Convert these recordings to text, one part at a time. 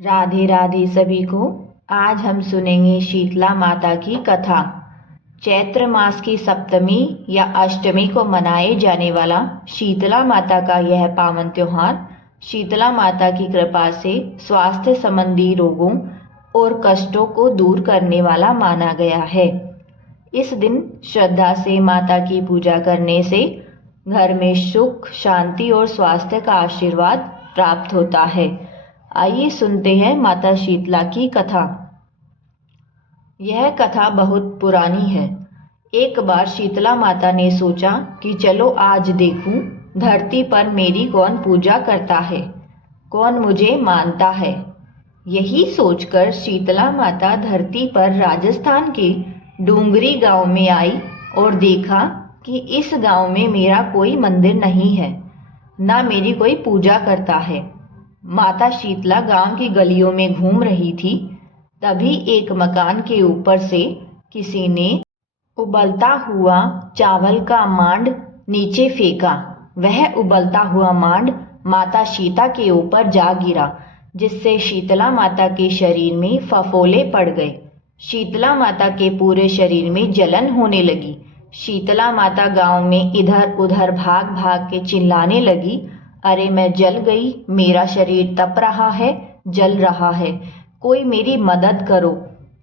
राधे राधे सभी को। आज हम सुनेंगे शीतला माता की कथा। चैत्र मास की सप्तमी या अष्टमी को मनाए जाने वाला शीतला माता का यह पावन त्योहार शीतला माता की कृपा से स्वास्थ्य संबंधी रोगों और कष्टों को दूर करने वाला माना गया है। इस दिन श्रद्धा से माता की पूजा करने से घर में सुख, शांति और स्वास्थ्य का आशीर्वाद प्राप्त होता है। आइए सुनते हैं माता शीतला की कथा। यह कथा बहुत पुरानी है। एक बार शीतला माता ने सोचा कि चलो आज देखूं धरती पर मेरी कौन पूजा करता है, कौन मुझे मानता है। यही सोचकर शीतला माता धरती पर राजस्थान के डूंगरी गांव में आई और देखा कि इस गांव में मेरा कोई मंदिर नहीं है, ना मेरी कोई पूजा करता है। माता शीतला गांव की गलियों में घूम रही थी। तभी एक मकान के ऊपर से किसी ने उबलता हुआ चावल का मांड नीचे फेंका। वह उबलता हुआ मांड माता सीता के ऊपर जा गिरा, जिससे शीतला माता के शरीर में फफोले पड़ गए। शीतला माता के पूरे शरीर में जलन होने लगी। शीतला माता गांव में इधर उधर भाग भाग के चिल्लाने लगी, अरे मैं जल गई, मेरा शरीर तप रहा है, जल रहा है, कोई मेरी मदद करो।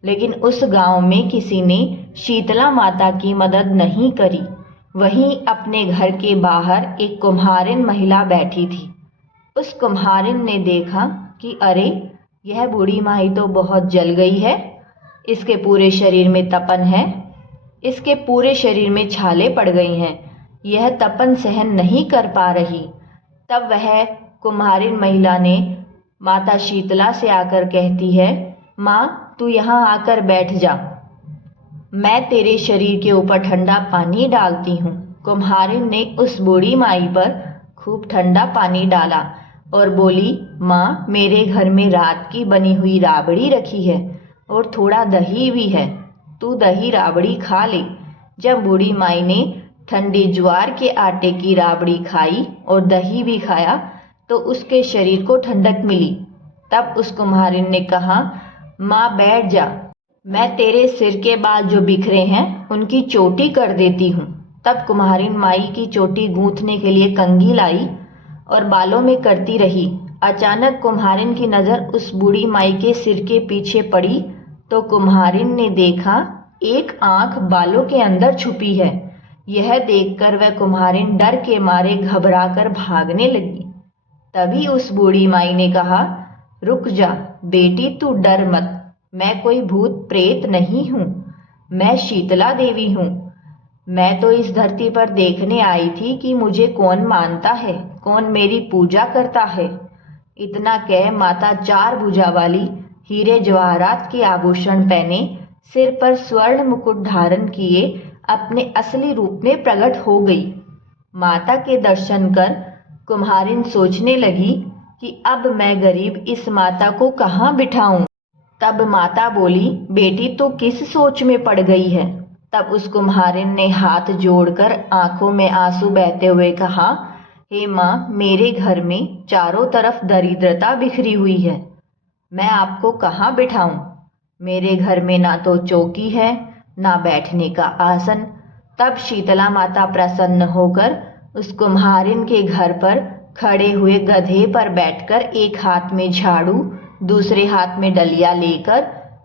लेकिन उस गांव में किसी ने शीतला माता की मदद नहीं करी। वहीं अपने घर के बाहर एक कुम्हारिन महिला बैठी थी। उस कुम्हारिन ने देखा कि अरे यह बूढ़ी माई तो बहुत जल गई है, इसके पूरे शरीर में तपन है, इसके पूरे शरीर में छाले पड़ गई हैं, यह तपन सहन नहीं कर पा रही। तब वह कुम्हारिन महिला ने माता शीतला से आकर कहती है, माँ तू यहाँ आकर बैठ जा, मैं तेरे शरीर के ऊपर ठंडा पानी डालती हूँ। कुम्हारिन ने उस बूढ़ी माई पर खूब ठंडा पानी डाला और बोली, माँ मेरे घर में रात की बनी हुई राबड़ी रखी है और थोड़ा दही भी है, तू दही राबड़ी खा ले। जब बूढ़ी माई ने ठंडे ज्वार के आटे की राबड़ी खाई और दही भी खाया तो उसके शरीर को ठंडक मिली। तब उस कुम्हारिन ने कहा, माँ बैठ जा, मैं तेरे सिर के बाल जो बिखरे हैं उनकी चोटी कर देती हूँ। तब कुम्हारिन माई की चोटी गूंथने के लिए कंघी लाई और बालों में करती रही। अचानक कुम्हारिन की नज़र उस बूढ़ी माई के सिर के पीछे पड़ी तो कुम्हारिन ने देखा एक आंख बालों के अंदर छुपी है। यह देखकर वह कुम्हारिन डर के मारे घबराकर भागने लगी। तभी उस बूढ़ी माई ने कहा, रुक जा बेटी, तू डर मत, मैं कोई भूत प्रेत नहीं हूँ, मैं शीतला देवी हूँ। मैं तो इस धरती पर देखने आई थी कि मुझे कौन मानता है, कौन मेरी पूजा करता है। इतना कह माता चार भुजा वाली हीरे जवाहरात के आभूषण पहने, सिर पर स्वर्ण मुकुट धारण किए अपने असली रूप में प्रकट हो गई। माता के दर्शन कर कुम्हारिन सोचने लगी कि अब मैं गरीब इस माता को कहाँ बिठाऊं। तब माता बोली, बेटी तो किस सोच में पड़ गई है। तब उस कुम्हारिन ने हाथ जोड़कर आंखों में आंसू बहते हुए कहा, हे माँ, मेरे घर में चारों तरफ दरिद्रता बिखरी हुई है, मैं आपको कहाँ बिठाऊं। मेरे घर में ना तो चौकी है, ना बैठने का आसन। तब शीतला माता प्रसन्न होकर उस कुम्हारिन के घर पर खड़े हुए गधे पर बैठकर एक हाथ में झाड़ू, दूसरे हाथ में डलिया लेकर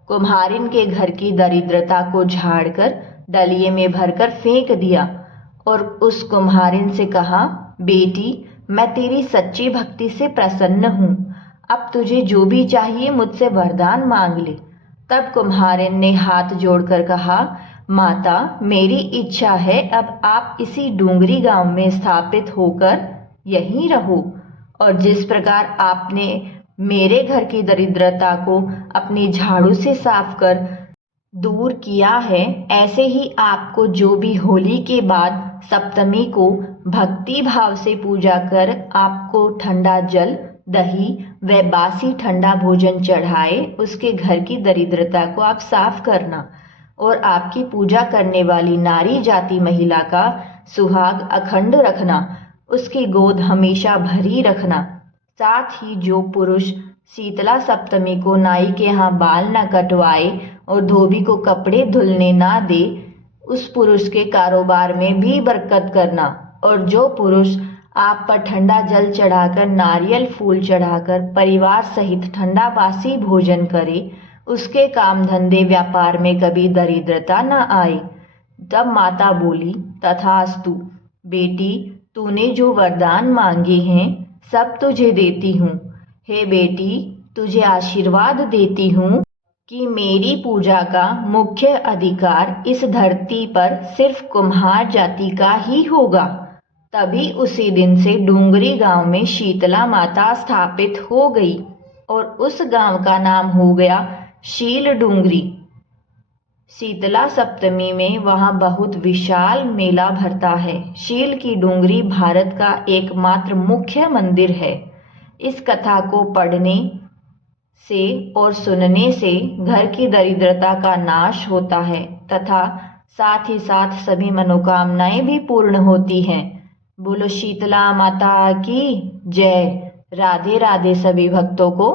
कुम्हारिन के घर की दरिद्रता को झाड़कर डलिये में भरकर फेंक दिया और उस कुम्हारिन से कहा, बेटी मैं तेरी सच्ची भक्ति से प्रसन्न हूँ, अब तुझे जो भी चाहिए मुझसे वरदान मांग ले। तब कुम्हारिन ने हाथ जोड़कर कहा, माता मेरी इच्छा है अब आप इसी डूंगरी गांव में स्थापित होकर यहीं रहो और जिस प्रकार आपने मेरे घर की दरिद्रता को अपनी झाड़ू से साफ कर दूर किया है, ऐसे ही आपको जो भी होली के बाद सप्तमी को भक्ति भाव से पूजा कर आपको ठंडा जल, दही व बासी ठंडा भोजन चढ़ाए, उसके घर की दरिद्रता को आप साफ करना और आपकी पूजा करने वाली नारी जाति महिला का सुहाग अखंड रखना, उसकी गोद हमेशा भरी रखना। साथ ही जो पुरुष शीतला सप्तमी को नाई के यहाँ बाल न कटवाए और धोबी को कपड़े धुलने ना दे, उस पुरुष के कारोबार में भी बरकत करना। और जो पुरुष आप पर ठंडा जल चढ़ाकर, नारियल फूल चढ़ाकर परिवार सहित ठंडा बासी भोजन करे, उसके काम धंधे व्यापार में कभी दरिद्रता न आए। तब माता बोली, तथास्तु बेटी, तूने जो वरदान मांगे हैं सब तुझे देती हूँ। हे बेटी, तुझे आशीर्वाद देती हूँ कि मेरी पूजा का मुख्य अधिकार इस धरती पर सिर्फ कुम्हार जाति का ही होगा। तभी उसी दिन से डूंगरी गांव में शीतला माता स्थापित हो गई और उस गांव का नाम हो गया शील डूंगरी। शीतला सप्तमी में वहां बहुत विशाल मेला भरता है। शील की डूंगरी भारत का एकमात्र मुख्य मंदिर है। इस कथा को पढ़ने से और सुनने से घर की दरिद्रता का नाश होता है तथा साथ ही साथ सभी मनोकामनाएं भी पूर्ण होती हैं। बोलो शीतला माता की जय। राधे राधे सभी भक्तों को।